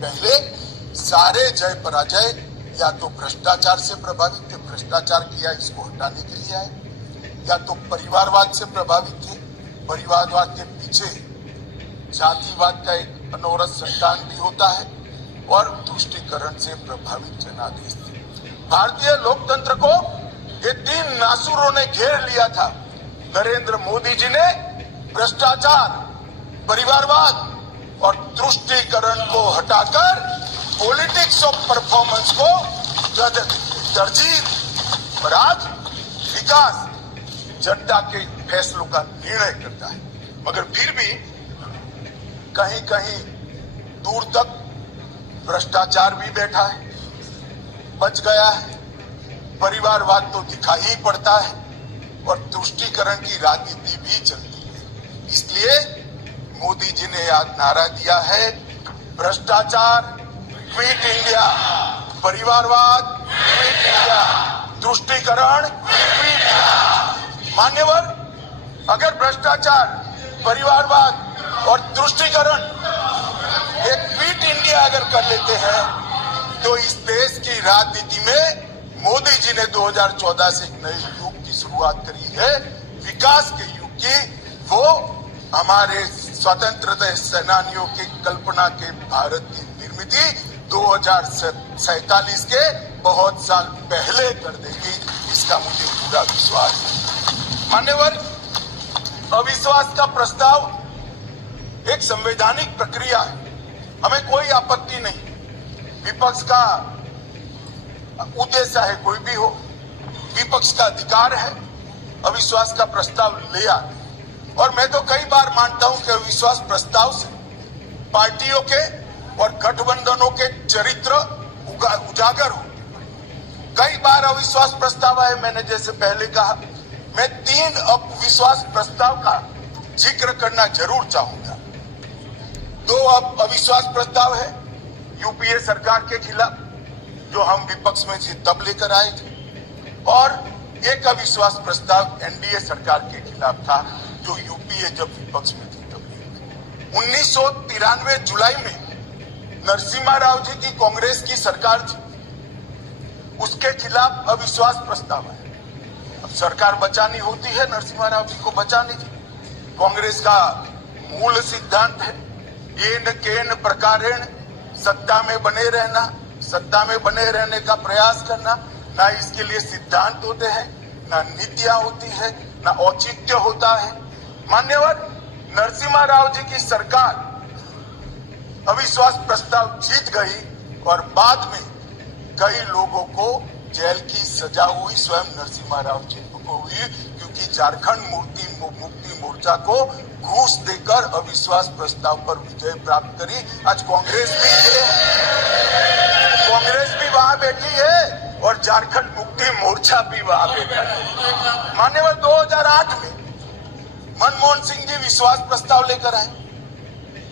पहले सारे जय पराजय या तो भ्रष्टाचार से प्रभावित थे, भ्रष्टाचार किया इसको हटाने के लिए आए, या तो परिवारवाद से प्रभावित थे, परिवारवाद के पीछे जातिवाद का एक अनवरत संतान भी होता है, और तुष्टीकरण से प्रभावित जनादेश थे। भारतीय लोकतंत्र को ये तीन नासुरों ने घेर लिया था। नरेंद्र मोदी जी ने भ्रष्टाचार, परिवारवाद और तुष्टीकरण को हटाकर पॉलिटिक्स ऑफ परफॉर्मेंस को तरजीह दी, और आज विकास जनता के फैसलों का निर्णय करता है। मगर फिर भी कहीं कहीं दूर तक भ्रष्टाचार भी बैठा है, बच गया है, परिवारवाद तो दिखाई ही पड़ता है, और तुष्टीकरण की राजनीति भी चलती है। इसलिए मोदी जी ने आज नारा दिया है, भ्रष्टाचार क्विट इंडिया, परिवारवाद क्विट इंडिया, तुष्टीकरण क्विट इंडिया। मान्यवर, अगर भ्रष्टाचार, परिवारवाद और तुष्टीकरण एक क्विट इंडिया अगर कर लेते हैं, तो इस देश की राजनीति में मोदी जी ने 2014 से एक नए युग की शुरुआत करी है, विकास के युग की। वो हमारे स्वतंत्रता सेनानियों की कल्पना के भारत की निर्मित 2047 के बहुत साल पहले कर देगी, इसका मुझे पूरा विश्वास है। मान्यवर, अविश्वास का प्रस्ताव एक संवैधानिक प्रक्रिया है, हमें कोई आपत्ति नहीं। विपक्ष का उद्देश्य है कोई भी हो, विपक्ष का अधिकार है अविश्वास का प्रस्ताव ले आए। और मैं तो कई बार मानता हूं कि अविश्वास प्रस्ताव से पार्टियों के और गठबंधनों के चरित्र उजागर हो। कई बार अविश्वास प्रस्ताव आए, मैंने जैसे पहले कहा, मैं 3 अविश्वास प्रस्ताव का जिक्र करना जरूर चाहूंगा। 2 अविश्वास प्रस्ताव है यूपीए सरकार के खिलाफ, जो हम विपक्ष में थे तब लेकर आए थे, और एक अविश्वास प्रस्ताव एनडीए सरकार के खिलाफ था, जो यूपीए जब विपक्ष में थी तब। 1993 जुलाई में नरसिम्हा राव जी की कांग्रेस की सरकार थी, उसके खिलाफ अविश्वास प्रस्ताव है। अब सरकार बचानी होती है, नरसिम्हा राव जी को बचानी थी। कांग्रेस का मूल सिद्धांत है, येन केन प्रकारेण सत्ता में बने रहना, सत्ता में बने रहने का प्रयास करना। ना इसके लिए सिद्धांत होते हैं, ना नीतियां होती है, ना औचित्य होता है। मान्यवर, नरसिम्हा राव जी की सरकार अविश्वास प्रस्ताव जीत गई, और बाद में कई लोगों को जेल की सजा हुई, स्वयं नरसिम्हा राव जी को हुई, क्योंकि झारखंड मुक्ति मोर्चा को घूस देकर अविश्वास प्रस्ताव पर विजय प्राप्त करी। आज कांग्रेस भी वहां बैठी है, और झारखंड मुक्ति मोर्चा भी वहां बैठा है। मान्यवर, 2008 में मनमोहन सिंह जी विश्वास प्रस्ताव लेकर आए।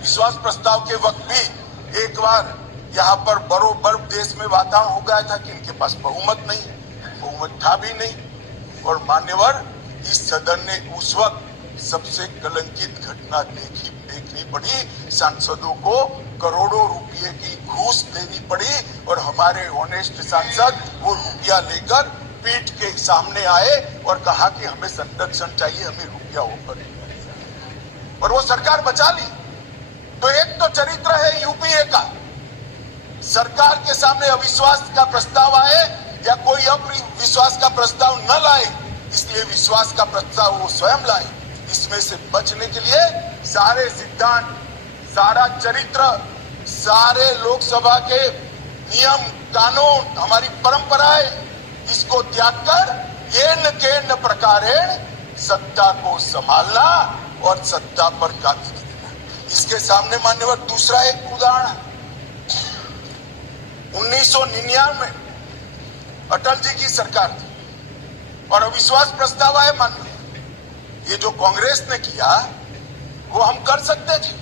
विश्वास प्रस्ताव के वक्त भी एक बार यहाँ पर बरोबर देश में वातावरण हो गया था कि इनके पास बहुमत नहीं, बहुमत था भी नहीं। और मान्यवर, इस सदन ने उस वक्त सबसे कलंकित घटना देखनी पड़ी, सांसदों को करोड़ों रुपए की घूस देनी पड़ी, और हमारे ऑनेस्ट सांसद वो रुपया लेकर पीठ के सामने आए और कहा कि हमें संरक्षण चाहिए, हमें रुपया ऑफर, और वो सरकार बचा ली। तो एक तो चरित्र है यूपीए का, सरकार के सामने अविश्वास का प्रस्ताव आए या कोई अविश्वास का प्रस्ताव न लाए, इसलिए विश्वास का प्रस्ताव वो स्वयं लाए। इसमें से बचने के लिए सारे सिद्धांत, सारा चरित्र, सारे लोकसभा के नियम कानून, हमारी परंपराएं, इसको त्याग कर येन केन प्रकारेण सत्ता को संभालना और सत्ता पर काबू देना। इसके सामने मान्यवर दूसरा एक उदाहरण, 1999 में अटल जी की सरकार थी, और अविश्वास प्रस्ताव आए। मान्य, ये जो कांग्रेस ने किया वो हम कर सकते थे,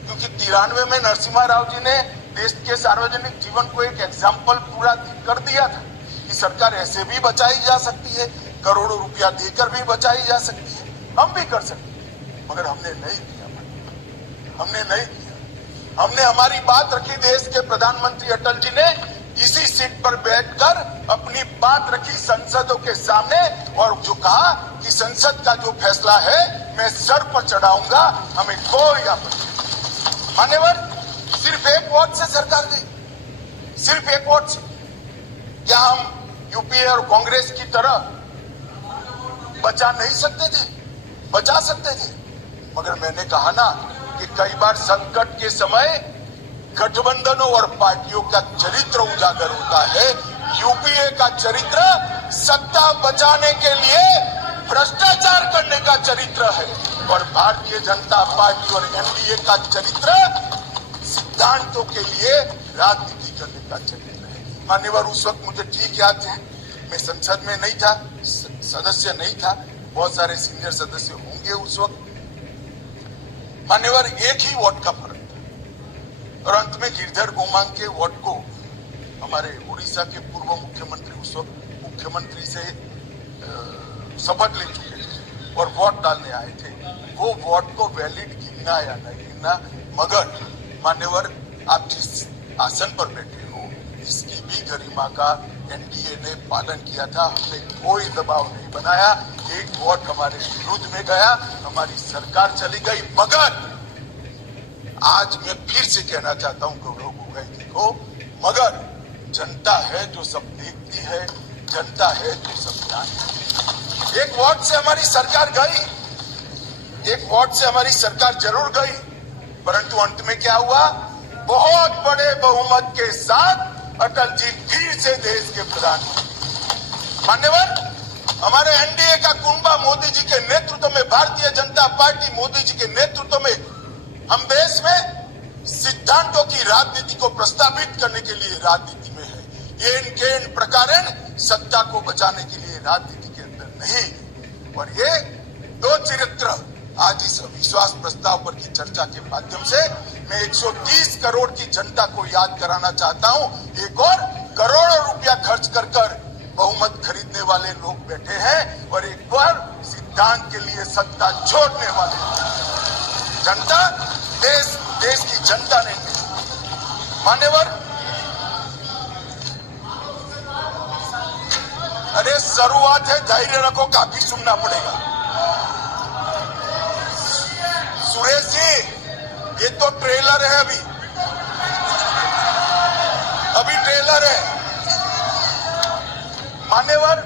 क्योंकि 93 में नरसिम्हा राव जी ने देश के सार्वजनिक जीवन को एक एग्जाम्पल पूरा कर दिया था कि सरकार ऐसे भी बचाई जा सकती है, करोड़ों रुपया देकर भी बचाई जा सकती है, हम भी कर सकते हैं। मगर हमने नहीं किया, हमने नहीं किया। हमने हमारी बात रखी, देश के प्रधानमंत्री अटल जी ने इसी सीट पर बैठकर अपनी बात रखी संसदों के सामने और जो कहा कि संसद का जो फैसला है मैं सर पर चढ़ाऊंगा, हमें कोई आपत्ति नहीं। मान्यवर, सिर्फ एक वोट से सरकार गई, सिर्फ एक वोट से। क्या हम यूपीए और कांग्रेस की तरह बचा नहीं सकते थे? बचा सकते थे, मगर मैंने कहा ना कि कई बार संकट के समय गठबंधनों और पार्टियों का चरित्र उजागर होता है। यूपीए का चरित्र सत्ता बचाने के लिए भ्रष्टाचार करने का चरित्र है और भारतीय जनता पार्टी और एनडीए का चरित्र सिद्धांतों के लिए राजनीति करने का चरित्र है। मान्यवर, उस वक्त मुझे ठीक याद है, मैं संसद में नहीं था, सदस्य नहीं था, बहुत सारे सीनियर सदस्य होंगे उस वक्त। मान्यवर, एक ही वोट का फर्क था और अंत में गिरधर गोमांग के वोट को हमारे उड़ीसा के पूर्व मुख्यमंत्री उस वक्त मुख्यमंत्री से शपथ ले चुके थे और वोट डालने आए थे। वो वोट को वैलिड गिनना या नहीं गिनना, मगर मान्यवर, आप जिस आसन पर बैठे हो इसकी भी गरिमा का एनडीए ने पालन किया था। हमने कोई दबाव नहीं बनाया, एक वोट हमारे विरुद्ध में गया, हमारी सरकार चली गई। मगर आज मैं फिर से कहना चाहता हूं गौरव गोगोई जी को, मगर जनता है जो सब देखती है, जनता है जो सब जानती है। एक वोट से हमारी सरकार गई, एक वोट से हमारी सरकार जरूर गई, परंतु अंत में क्या हुआ? बहुत बड़े बहुमत के साथ अटल जी फिर से देश के प्रधानमंत्री। मान्यवर, हमारे एनडीए का कुंभा मोदी जी के नेतृत्व में, भारतीय जनता पार्टी मोदी जी के नेतृत्व में हम देश में सिद्धांतों की राजनीति को प्रस्तावित करने के लिए राजनीति में है। ये इनके इन प्रकारण सत्ता को बचाने के लिए राजनीति के अंदर नहीं। और ये दो चरित्र आज इस अविश्वास प्रस्ताव पर की चर्चा के माध्यम से मैं 130 करोड़ की जनता को याद कराना चाहता हूं। एक और करोड़ों रुपया खर्च कर बहुमत खरीदने वाले लोग बैठे हैं और एक बार सिद्धांत के लिए सत्ता छोड़ने वाले जनता, देश की जनता ने। मान्यवर, अरे शुरुआत है, धैर्य रखो, काफी सुनना पड़ेगा। सुरेश जी, ये तो ट्रेलर है, अभी ट्रेलर है। मान्यवर,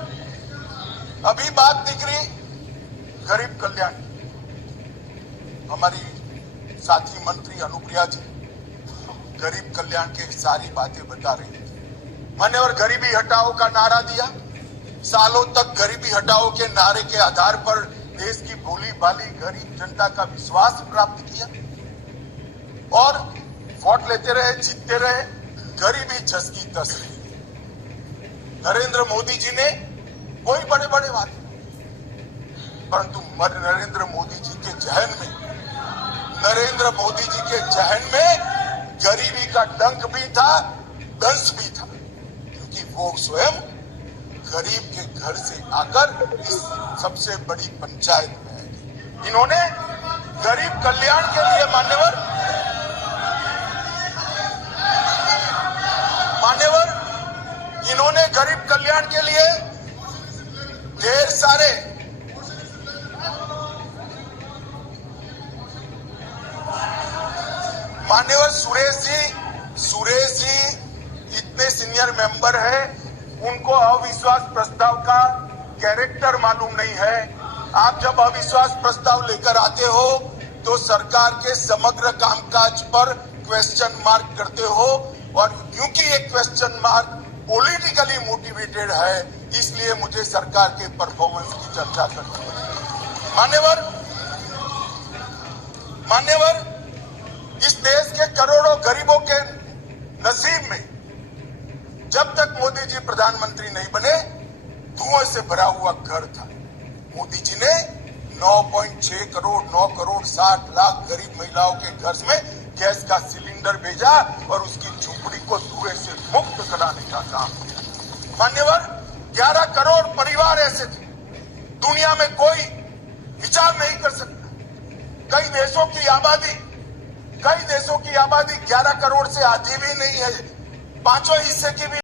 अभी बात निकली गरीब कल्याण, हमारी साथी मंत्री अनुप्रिया जी गरीब कल्याण की सारी बातें बता रही थी। मान्यवर, गरीबी हटाओ का नारा दिया, सालों तक गरीबी हटाओ के नारे के आधार पर देश की भोली भाली गरीब जनता का विश्वास प्राप्त किया और वोट लेते रहे, जीतते रहे, गरीबी झसकी तस रही। नरेंद्र मोदी जी ने कोई बड़े बड़े वादे, परंतु नरेंद्र मोदी जी के जहन में गरीबी का डंक भी था, दंश भी था, क्योंकि वो स्वयं गरीब के घर से आकर इस सबसे बड़ी पंचायत में है। इन्होंने गरीब कल्याण के लिए मान्यवर इन्होंने गरीब कल्याण के लिए ढेर सारे मान्यवर सुरेश जी इतने सीनियर मेंबर है, उनको अविश्वास प्रस्ताव का कैरेक्टर मालूम नहीं है। आप जब अविश्वास प्रस्ताव लेकर आते हो तो सरकार के समग्र कामकाज पर क्वेश्चन मार्क करते हो और क्योंकि ये क्वेश्चन मार्क पॉलिटिकली मोटिवेटेड है, इसलिए मुझे सरकार के परफॉर्मेंस की चर्चा करनी पड़ेगी। मान्यवर, इस देश के करोड़ों गरीबों के नसीब में जब तक मोदी जी प्रधानमंत्री नहीं बने, धुएं से भरा हुआ घर था। मोदी जी ने 9.6 करोड़ 9 करोड़ 60 लाख गरीब महिलाओं के घर में गैस का सिलेंडर भेजा और उसकी झोपड़ी को धुएं से मुक्त कराने का काम किया। मान्यवर, 11 करोड़ परिवार ऐसे थे, दुनिया में कोई विचार नहीं कर सकता। कई देशों की आबादी, कई देशों की आबादी 11 करोड़ से आधी भी नहीं है, 5वां हिस्से की भी